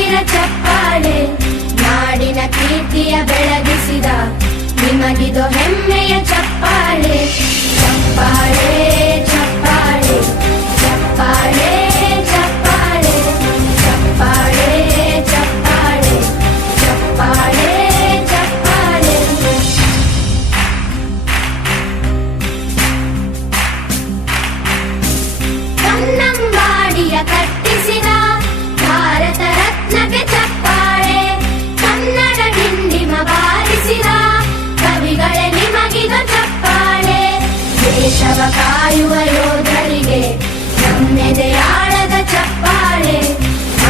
ಸಾವಿರ ಚಪ್ಪಾಳೆ, ನಾಡಿನ ಕೀರ್ತಿಯ ಬೆಳಗಿಸಿದ ನಿಮಗಿದು ಹೆಮ್ಮೆಯ ಚಪ್ಪಾಳೆ. ಚಪ್ಪಾಳೆ ಚಪ್ಪಾಳೆ ಚಪ್ಪಾಳೆ ಚಪ್ಪಾಳೆ ಚಪ್ಪಾಳೆ ಚಪ್ಪಾಳೆ ಚಪ್ಪಾಳೆ ಚಪ್ಪಾಳೆ. ಕನ್ನಂಬಾಡಿಯ ಕಟ್ಟಿಸಿದ ಭಾರತ ರತ್ನಕ್ಕೆ ಚಪ್ಪಾಳೆ, ಕನ್ನಡ ಡಿಂಡಿಮ ಬಾರಿಸಿದ ಕವಿಗಳೇ ನಿಮಗಿದು ಚಪ್ಪಾಳೆ. ದೇಶವ ಕಾಯುವ ಯೋಧರಿಗೆ ನಮ್ಮೆದೆಯಾಳದ ಚಪ್ಪಾಳೆ,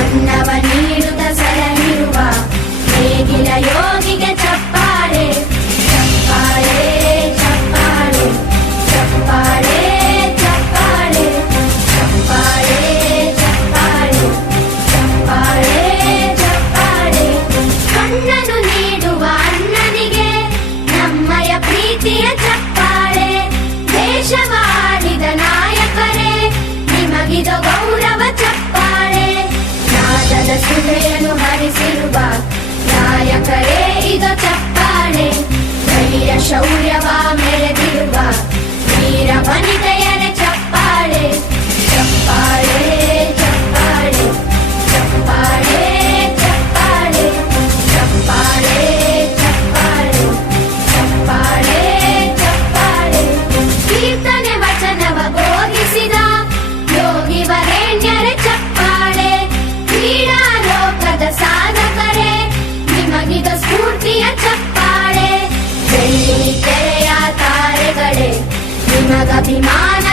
ಅನ್ನವ ನೀಡುತ್ತ ಸಲಹಿರುವ ನೇಗಿಲ ಯೋಗಿಗೆ ಚಪ್ಪಾಳೆ. ಚಪ್ಪಾಳೆ ಚಪ್ಪಾಳೆ ಚಪ್ಪಾಳೆ ಚಪ್ಪಾಳೆ ಚಪ್ಪಾಳೆ ಚಪ್ಪಾಳೆ ಚಪ್ಪಾಳೆ ಚಪ್ಪಾಳೆ. ಕಣ್ಣನು ನೀಡುವ ಅಣ್ಣನಿಗೆ ನಮ್ಮಯ ಪ್ರೀತಿಯ ಚಪ್ಪಾಳೆ, ದೇಶವಾಡಿದ ನಾಯಕರೇ ನಿಮಗಿದು ಗೌರವ ಚಪ್ಪಾಳೆ. ನಾದದ ಸುಧೆಯನ್ನು ಹರಿಸಿರುವ ನಾಯಕರೇ ಇದು ಚಪ್ಪಾಳೆ, ಧೈರ್ಯ ಶೌರ್ಯವ ಮೆರೆದಿರುವ ವೀರ ವನಿತೆಯರೇ ಚಪ್ಪಾಳೆ. ಚಪ್ಪಾಳೆ ಚಪ್ಪಾಳೆ ಚಪ್ಪಾಳೆ ಚಪ್ಪಾಳೆ ಚಪ್ಪಾಳೆ ಚಪ್ಪಾಳೆ ಚಪ್ಪಾಳೆ ಚಪ್ಪಾಳೆ. ಕೀರ್ತನೆ ವಚನವ ಬೋಧಿಸಿದ ಯೋಗಿ ವರೇಣ್ಯರೇ ಚಪ್ಪಾಳೆ, ಕ್ರೀಡಾ ಲೋಕದ ಸಾಧಕರೇ ನಿಮಗಿದು ಸ್ಫೂರ್ತಿಯ ಚಪ್ಪಾಳೆ. ಬೆಳ್ಳಿ ತೆರೆಯ ತಾರೆಗಳೇ ನಿಮಗಭಿಮಾನ